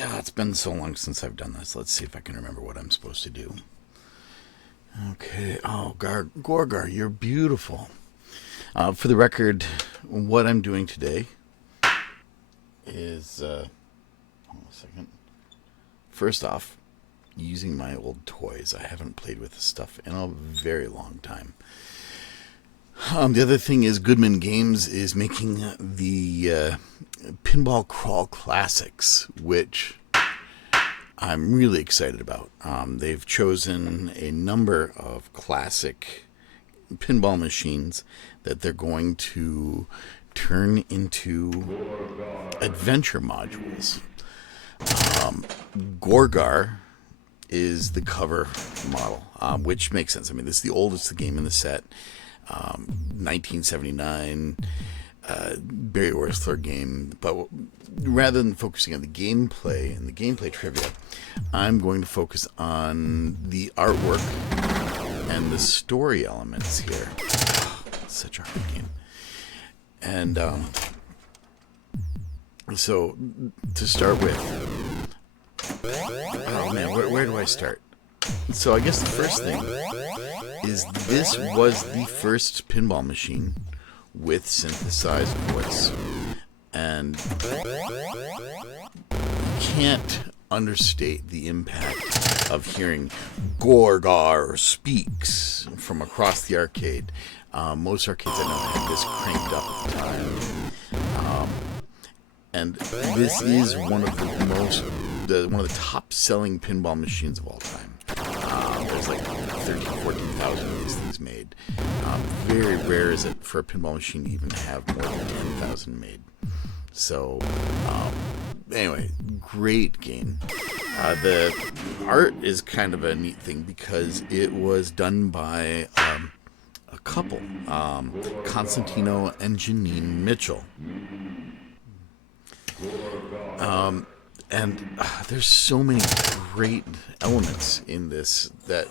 Yeah, it's been so long since I've done this. Let's see if I can remember what I'm supposed to do. Okay. Oh, Gorgar, you're beautiful. For the record, what I'm doing today is, hold on a second. First off, using my old toys. I haven't played with this stuff in a very long time. The other thing is Goodman Games is making the Pinball Crawl Classics, which I'm really excited about. They've chosen a number of classic pinball machines that they're going to turn into adventure modules. Gorgar is the cover model, which makes sense. I mean, this is the oldest game in the set. 1979 Barry Orsler game. But rather than focusing on the gameplay and the gameplay trivia, I'm going to focus on the artwork and the story elements here. It's such a hard game. And so to start with, oh man, where do I start? So I guess the first thing is this was the first pinball machine with synthesized voice. And you can't understate the impact of hearing Gorgar speaks from across the arcade. Most arcades I know had this cranked up at the time. And this is one of one of the top selling pinball machines of all time. There's like 13,000, 14,000 of these things made. Very rare is it for a pinball machine to even have more than 10,000 made. So, anyway, great game. The art is kind of a neat thing because it was done by a couple, Constantino and Janine Mitchell. And there's so many great elements in this that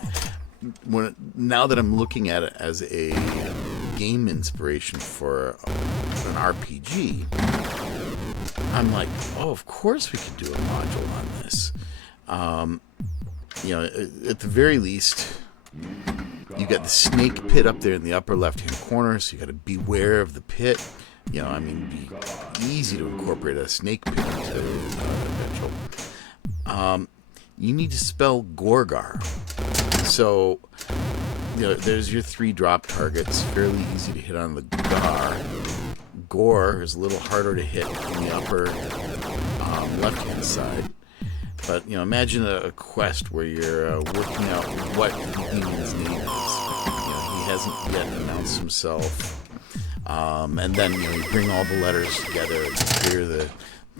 now that I'm looking at it as a game inspiration for an RPG, I'm like, oh, of course we could do a module on this. At the very least, you got the snake pit up there in the upper left-hand corner, so you got to beware of the pit. It'd be easy to incorporate a snake pit into eventual. You need to spell Gorgar. So, there's your 3 drop targets. Fairly easy to hit on the gar. Gore is a little harder to hit in the upper left-hand side. But, imagine a quest where you're working out what the demon's name is. He hasn't yet announced himself. And then, you bring all the letters together and hear the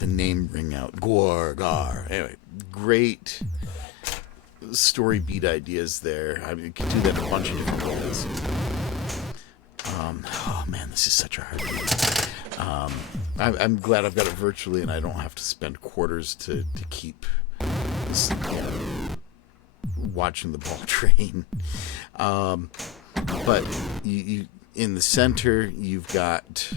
name ring out. Gorgar. Anyway, great story beat ideas there. I mean, you can do that a bunch of different ways. Oh man, this is such a hard game. I'm glad I've got it virtually and I don't have to spend quarters to keep this, watching the ball train. But you in the center, you've got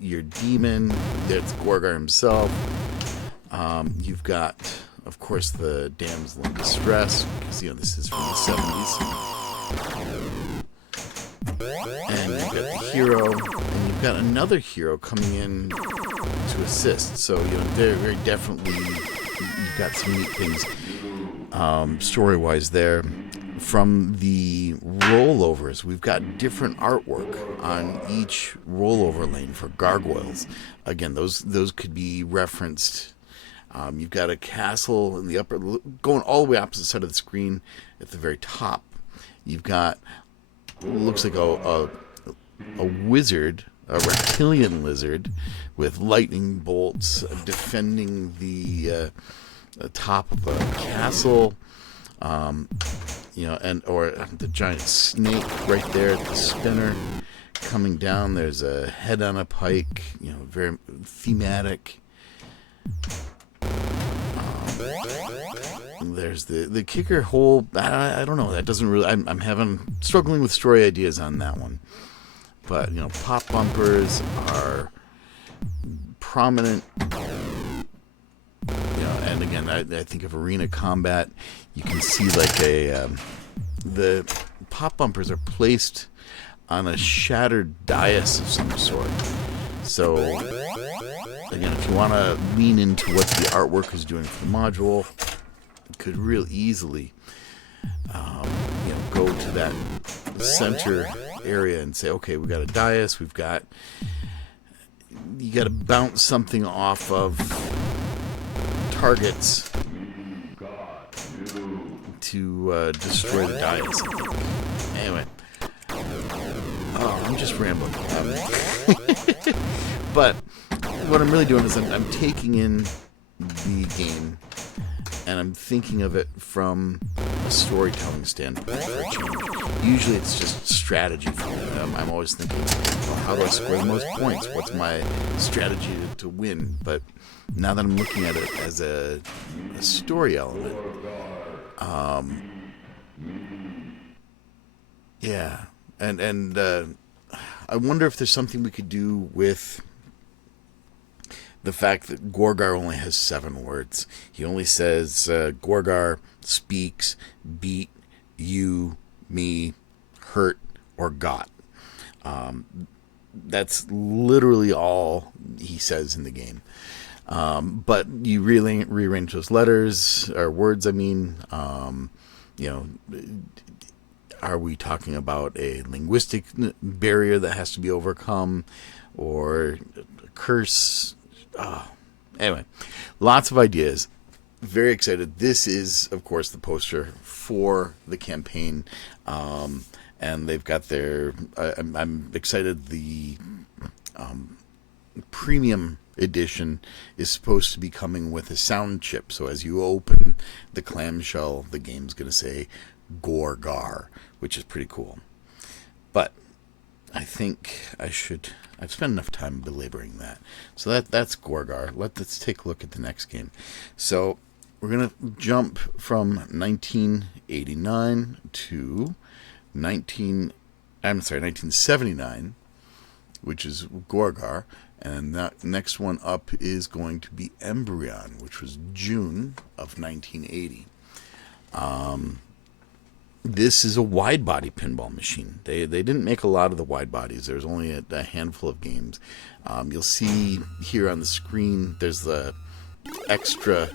your demon. That's Gorgar himself. You've got, of course, the damsel in distress, because, this is from the 70s. And you've got the hero, and you've got another hero coming in to assist. So, very, very definitely, you've got some neat things story-wise there. From the rollovers, we've got different artwork on each rollover lane for gargoyles. Again, those could be referenced. You've got a castle in the upper, going all the way opposite side of the screen at the very top. You've got, looks like a wizard, a reptilian lizard with lightning bolts defending the top of a castle. Or the giant snake right there at the spinner coming down. There's a head on a pike, very thematic. There's the kicker hole. I don't know. That doesn't really. I'm struggling with story ideas on that one. But pop bumpers are prominent. And again, I think of arena combat. You can see like the pop bumpers are placed on a shattered dais of some sort. So again, if you want to lean into what the artwork is doing for the module, you could real easily go to that center area and say, okay, we've got a dais, you got to bounce something off of targets to destroy the dais. Anyway, I'm just rambling. But what I'm really doing is I'm taking in the game and I'm thinking of it from a storytelling standpoint for a change. Usually it's just strategy for me. I'm always thinking, well, how do I score the most points? What's my strategy to win? But now that I'm looking at it as a story element, yeah. And I wonder if there's something we could do with the fact that Gorgar only has 7 words. He only says, Gorgar speaks, beat, you, me, hurt, or got. That's literally all he says in the game. But you really rearrange those letters, or words, I mean, are we talking about a linguistic barrier that has to be overcome, or a curse? Anyway, lots of ideas. Very excited. This is, of course, the poster for the campaign, and they've got their. I'm excited. The premium edition is supposed to be coming with a sound chip. So as you open the clamshell, the game's going to say Gorgar, which is pretty cool. But I think I've spent enough time belaboring that. So that's Gorgar. Let's take a look at the next game. So we're going to jump from 1989 to 1979, which is Gorgar. And that next one up is going to be Embryon, which was June of 1980. This is a wide-body pinball machine. They didn't make a lot of the wide bodies. There's only a handful of games. You'll see here on the screen, there's the extra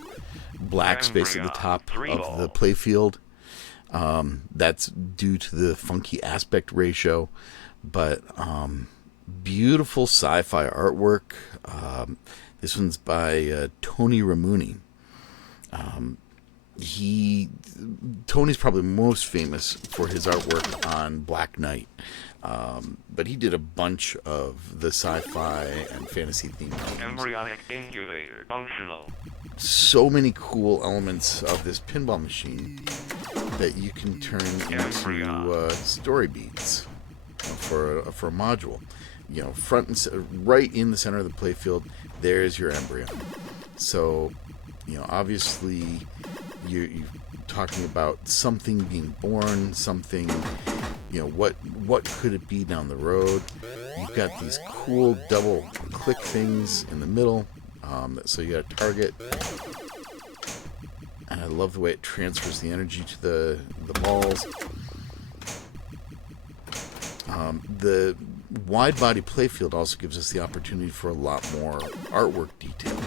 black space at the top of the playfield. That's due to the funky aspect ratio. But beautiful sci-fi artwork. This one's by Tony Ramuni. Tony's probably most famous for his artwork on Black Knight, but he did a bunch of the sci-fi and fantasy themed games. So many cool elements of this pinball machine that you can turn into story beats for a module. Front and right in the center of the playfield, there's your Embryon. So, obviously, you're talking about something being born, something, what could it be down the road? You've got these cool double click things in the middle, so you got a target. And I love the way it transfers the energy to the balls. The wide body playfield also gives us the opportunity for a lot more artwork detail.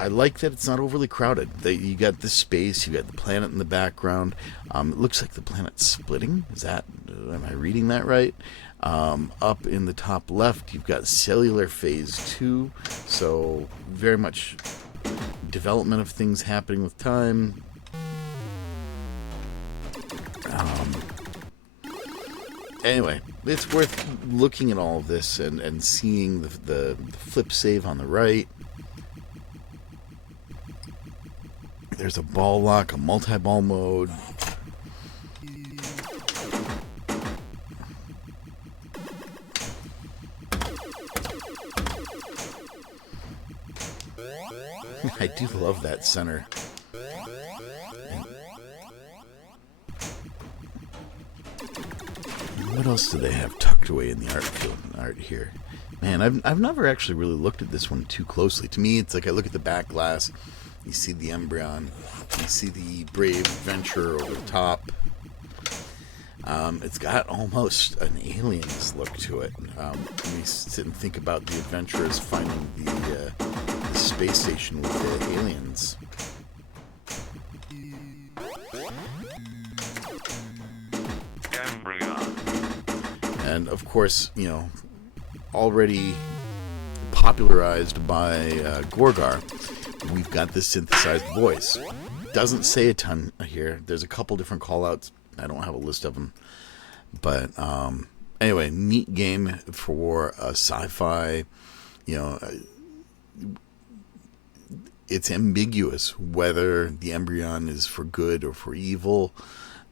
I like that it's not overly crowded. You got the space, you got the planet in the background. It looks like the planet's splitting. Am I reading that right? Up in the top left, you've got cellular phase 2. So very much development of things happening with time. Anyway, it's worth looking at all of this and seeing the flip save on the right. There's a ball lock, a multi-ball mode. I do love that center. What else do they have tucked tucked away in the art here. Man, I've never actually really looked at this one too closely. To me, it's like I look at the back glass, you see the Embryon, you see the brave adventurer over the top. It's got almost an aliens look to it. We sit and think about the adventurers finding the space station with the aliens. Embryon. And of course, you know, already popularized by Gorgar, we've got this synthesized voice. Doesn't say a ton here. There's a couple different callouts. I don't have a list of them. But anyway, neat game for a sci-fi. You know, it's ambiguous whether the Embryon is for good or for evil.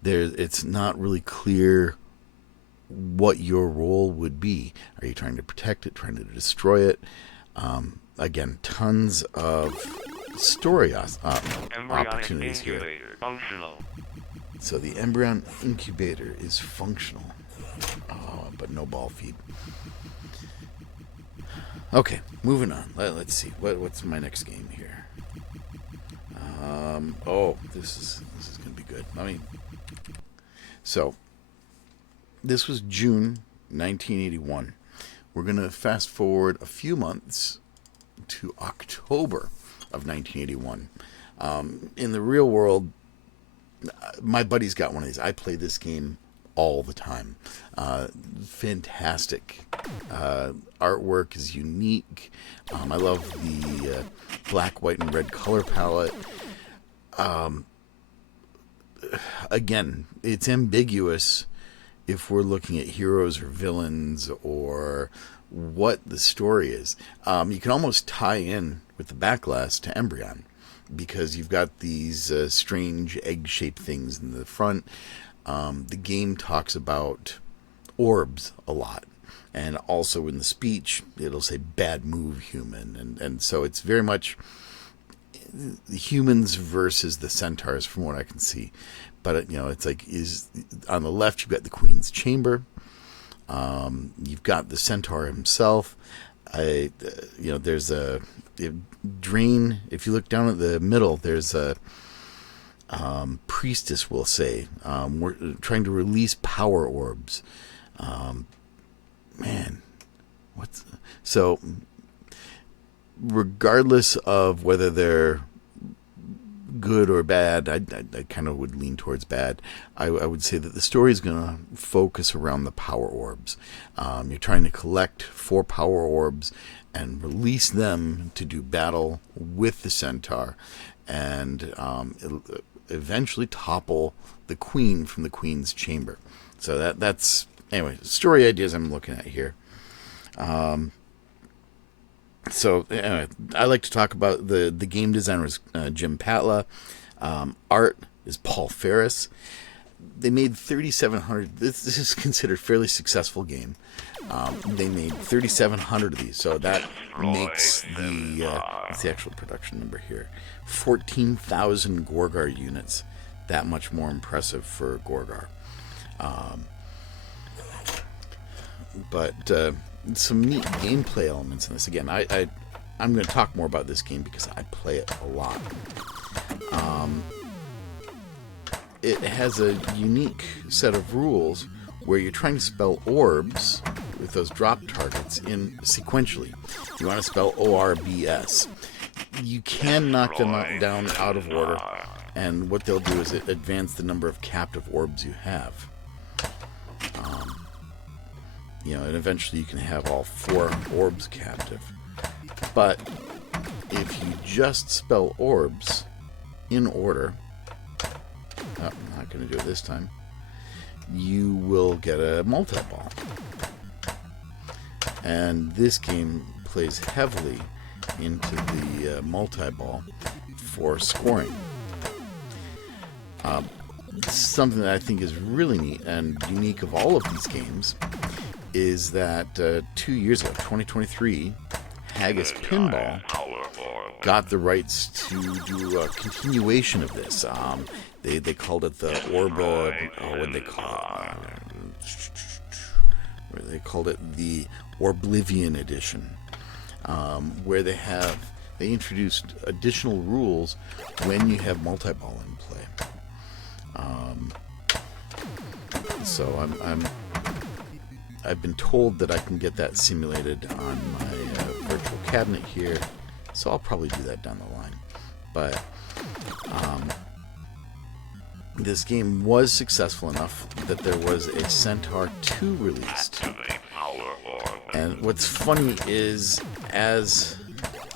It's not really clear what your role would be. Are you trying to protect it, trying to destroy it? Again, tons of story opportunities here. Functional. So the Embryon incubator is functional, but no ball feed. Okay, moving on. Let's see. What's my next game here? This is going to be good. So this was June 1981. We're going to fast forward a few months to October of 1981. In the real world, my buddy's got one of these. I play this game all the time. Fantastic. Artwork is unique. I love the black, white, and red color palette. Again, it's ambiguous if we're looking at heroes or villains or what the story is. You can almost tie in with the back glass to Embryon, because you've got these strange egg-shaped things in the front. The game talks about orbs a lot. And also in the speech, it'll say, bad move, human. And so it's very much the humans versus the centaurs, from what I can see. But, you know, it's like, on the left, you've got the Queen's Chamber. You've got the centaur himself. There's a drain. If you look down at the middle, there's a priestess, we'll say. We're trying to release power orbs. So regardless of whether they're good or bad, I kind of would lean towards bad. I would say that the story is going to focus around the power orbs. You're trying to collect 4 power orbs and release them to do battle with the centaur, and eventually topple the queen from the Queen's Chamber. So that's anyway, story ideas I'm looking at here. So anyway, I like to talk about the game designer was Jim Patla. Art is Paul Ferris. They made 3,700. This is considered a fairly successful game. They made 3,700 of these, so that makes what's the actual production number here? 14,000 Gorgar units. That much more impressive for Gorgar. But some neat gameplay elements in this. Again, I'm going to talk more about this game because I play it a lot. It has a unique set of rules where you're trying to spell orbs with those drop targets in sequentially. You want to spell ORBS. You can knock them down out of order, and what they'll do is advance the number of captive orbs you have. And eventually you can have all 4 orbs captive. But if you just spell orbs in order, I'm not going to do it this time, you will get a multi-ball. And this game plays heavily into the multi-ball for scoring. Something that I think is really neat and unique of all of these games is that 2 years ago, 2023, Haggis Pinball got the rights to do a continuation of this. They called it the Orba. What did they call it? they called it the Oblivion Edition, where they introduced additional rules when you have multi-ball in play. So I've been told that I can get that simulated on my virtual cabinet here, so I'll probably do that down the line. But this game was successful enough that there was a Centaur 2 released. And what's funny is, as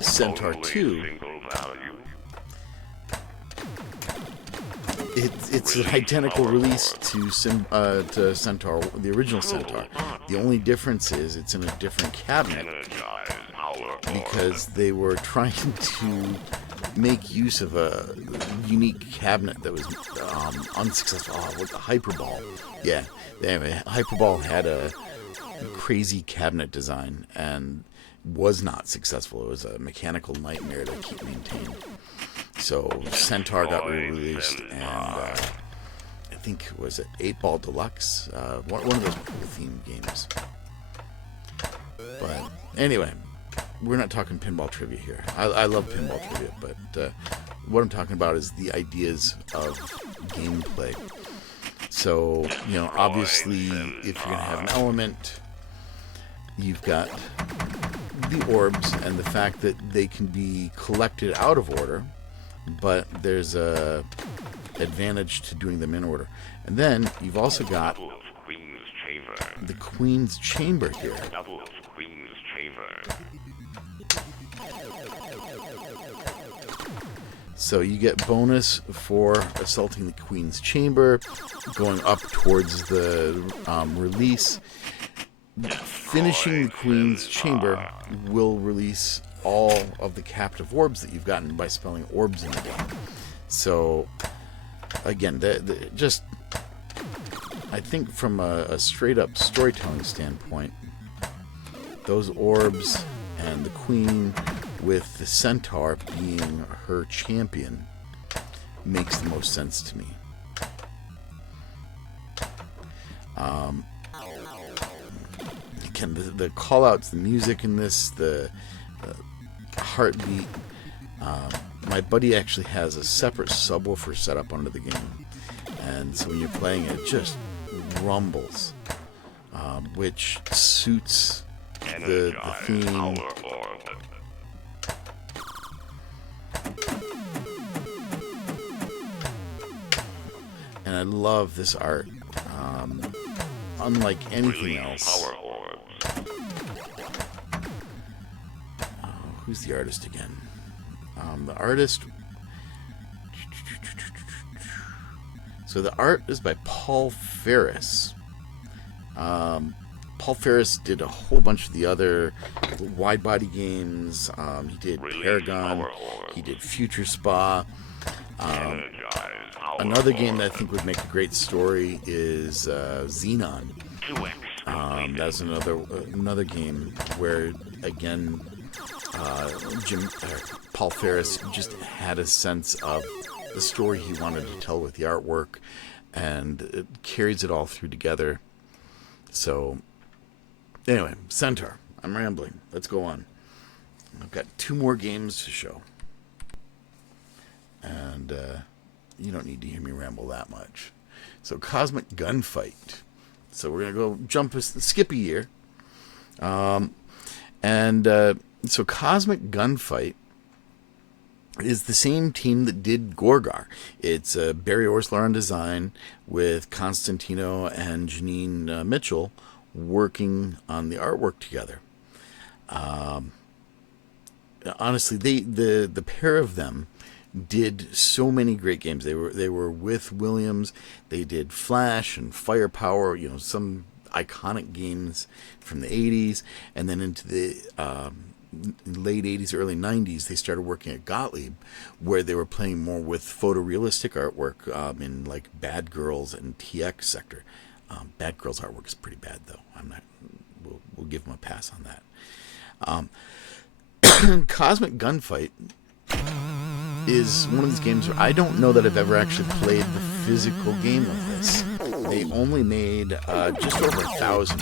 Centaur 2, it's an identical release to Centaur, the original Centaur. The only difference is it's in a different cabinet, because they were trying to make use of a unique cabinet that was unsuccessful. Oh, with the Hyperball. Yeah, Hyperball had a crazy cabinet design and was not successful. It was a mechanical nightmare to keep maintained. So Centaur got released, and I think it was 8-Ball Deluxe, one of those cool themed games. But anyway, we're not talking pinball trivia here. I love pinball trivia, but what I'm talking about is the ideas of gameplay. So, obviously, if you're going to have an element, you've got the orbs and the fact that they can be collected out of order, but there's a advantage to doing them in order. And then you've also got the Queen's Chamber here. So you get bonus for assaulting the Queen's Chamber, going up towards the release. Finishing the Queen's Chamber will release all of the captive orbs that you've gotten by spelling orbs in the game. So, again, I think from a straight-up storytelling standpoint, those orbs and the Queen, with the Centaur being her champion, makes the most sense to me. Again, the call-outs, the music in this, the heartbeat. My buddy actually has a separate subwoofer set up under the game, and so when you're playing it just rumbles, which suits the theme. And I love this art, unlike anything else. Who's the artist again? The artist. So the art is by Paul Ferris. Paul Ferris did a whole bunch of the other wide body games. He did Paragon. He did Future Spa. Another game that I think would make a great story is Xenon. That's another game where, again, Paul Ferris just had a sense of the story he wanted to tell with the artwork, and it carries it all through together. So, anyway, Centaur. I'm rambling. Let's go on. I've got 2 more games to show. And you don't need to hear me ramble that much. So, Cosmic Gunfight. So, we're going to go skip a year. So Cosmic Gunfight is the same team that did Gorgar. It's Barry Orsler on design, with Constantino and Janine Mitchell working on the artwork together. Honestly, the pair of them did so many great games. They were with Williams. They did Flash and Firepower, some iconic games from the 80s, and then into the late 80s, early 90s, they started working at Gottlieb, where they were playing more with photorealistic artwork in like Bad Girls and TX Sector. Bad Girls artwork is pretty bad, though. We'll give them a pass on that. Cosmic Gunfight is one of these games where I don't know that I've ever actually played the physical game of this. They only made just over 1,000.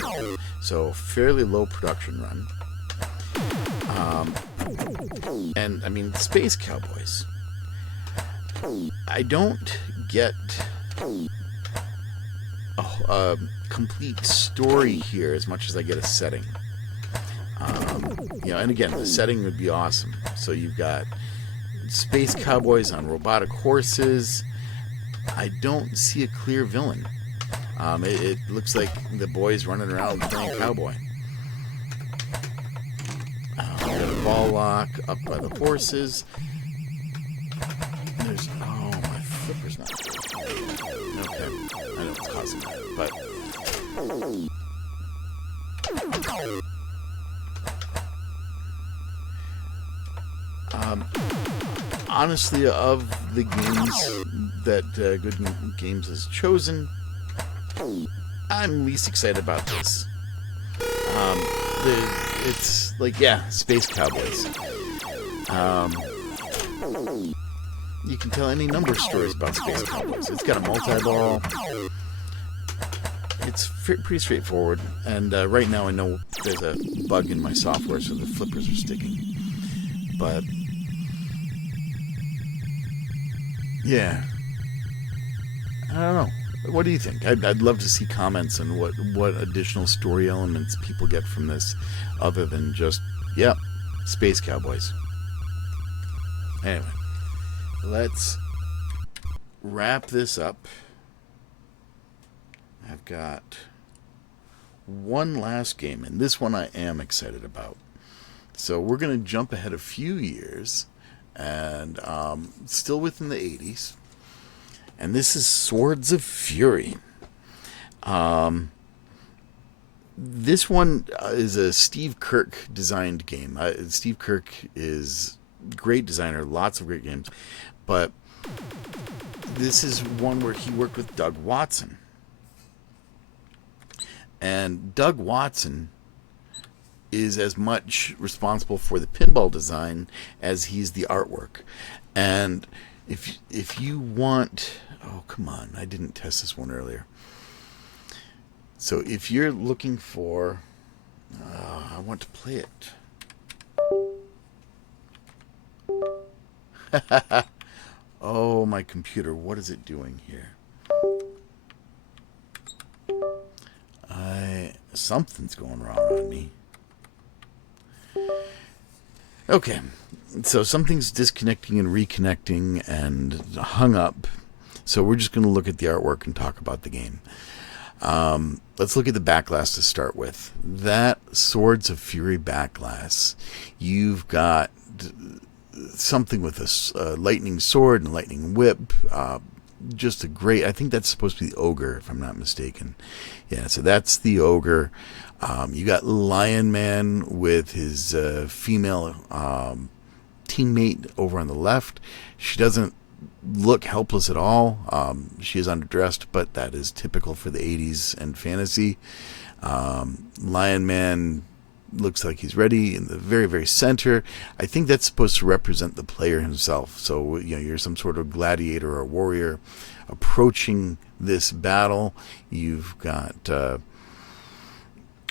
So fairly low production run. And I mean, Space Cowboys. I don't get a complete story here as much as I get a setting. And again, the setting would be awesome. So you've got Space Cowboys on robotic horses. I don't see a clear villain. It looks like the boys running around playing cowboy. Got a ball lock up by the horses. My flipper's not good. Okay, I know it's causing that, but honestly, of the games that Goodman Games has chosen, I'm least excited about this. It's like, Space Cowboys. You can tell any number of stories about Space Cowboys. It's got a multi-ball. It's pretty straightforward. And right now I know there's a bug in my software, so the flippers are sticking. But yeah, I don't know. What do you think? I'd love to see comments on what additional story elements people get from this, other than just, Space Cowboys. Anyway, let's wrap this up. I've got one last game, and this one I am excited about. So we're going to jump ahead a few years, and still within the 80s. And this is Swords of Fury. This one is a Steve Kirk designed game. Steve Kirk is a great designer, lots of great games. But this is one where he worked with Doug Watson. And Doug Watson is as much responsible for the pinball design as he's the artwork. And if you want... Oh, come on. I didn't test this one earlier. So if you're looking for... I want to play it. Oh, my computer. What is it doing here? Something's going wrong on me. Okay. So something's disconnecting and reconnecting and hung up. So we're just going to look at the artwork and talk about the game. Let's look at the back glass to start with. That Swords of Fury back glass. You've got something with a lightning sword and lightning whip. Just a great... I think that's supposed to be the ogre, if I'm not mistaken. Yeah, so that's the ogre. You got Lion Man with his female teammate over on the left. She doesn't look helpless at all. She is underdressed, but that is typical for the 80s and fantasy. Lion Man looks like he's ready in the very, very center. I think that's supposed to represent the player himself. So, you're some sort of gladiator or warrior approaching this battle. You've got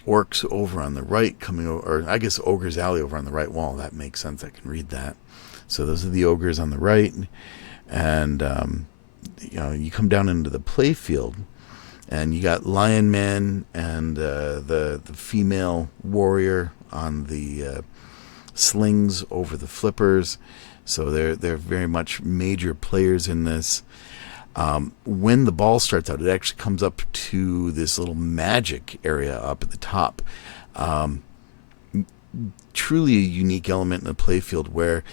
orcs over on the right coming over, or I guess Ogre's Alley over on the right wall. That makes sense. I can read that. So those are the ogres on the right. And, you come down into the play field, and you got Lion Man and the female warrior on the slings over the flippers. So they're very much major players in this. When the ball starts out, it actually comes up to this little magic area up at the top. Truly a unique element in the playfield where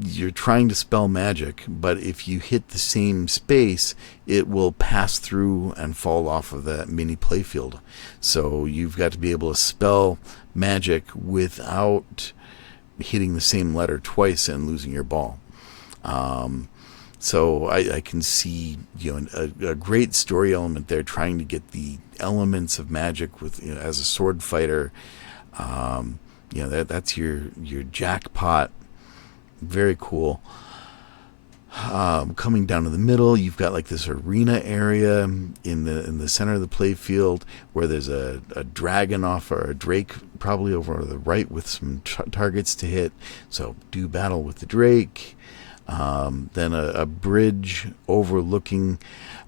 you're trying to spell magic, but if you hit the same space, it will pass through and fall off of that mini playfield. So you've got to be able to spell magic without hitting the same letter twice and losing your ball. So I can see a great story element there, trying to get the elements of magic with as a sword fighter. That's your jackpot. Very cool. Coming down to the middle, you've got like this arena area in the center of the play field where there's a dragon off, or a drake probably over on the right with some targets to hit. So do battle with the drake. Then a bridge overlooking,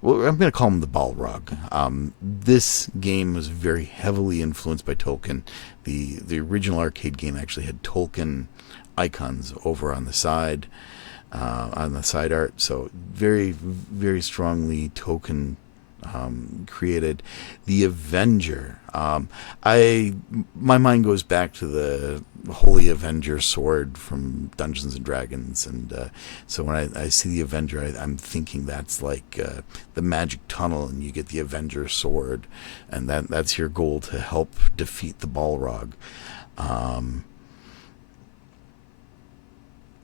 well, I'm going to call them the Balrog. This game was very heavily influenced by Tolkien. The original arcade game actually had Tolkien icons over on the side art. So very, very strongly Tolkien created. The Avenger. My mind goes back to the Holy Avenger sword from Dungeons and Dragons, and so when I see the Avenger, I'm thinking that's like the magic tunnel, and you get the Avenger sword, and that's your goal to help defeat the Balrog.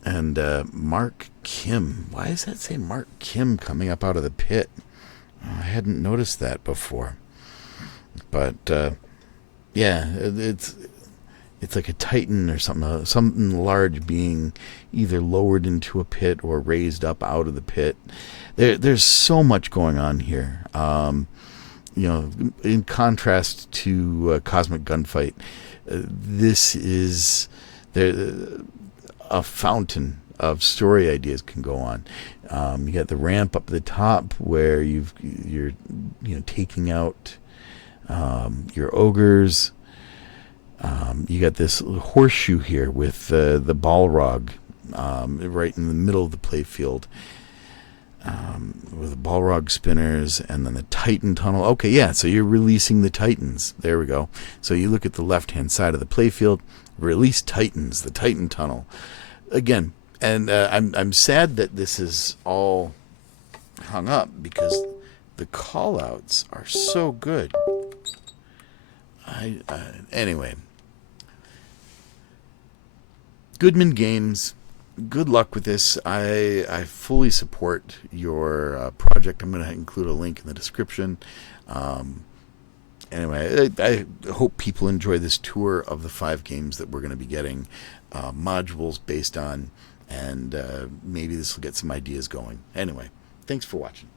And Mark Kim. Why does that say Mark Kim coming up out of the pit? I hadn't noticed that before. But yeah, it's like a titan or something large being either lowered into a pit or raised up out of the pit. There's so much going on here. In contrast to Cosmic Gunfight, this is a fountain of story ideas can go on. You got the ramp up the top where you're taking out your ogres. You got this horseshoe here with the Balrog right in the middle of the playfield, with the Balrog spinners, and then the Titan tunnel. Okay, yeah, so you're releasing the Titans. There we go. So you look at the left-hand side of the playfield, release Titans, the Titan tunnel. Again, and I'm sad that this is all hung up because the call-outs are so good. Anyway, Goodman Games, good luck with this. I fully support your project. I'm going to include a link in the description. Anyway, I hope people enjoy this tour of the 5 games that we're going to be getting modules based on, and maybe this will get some ideas going. Anyway, thanks for watching.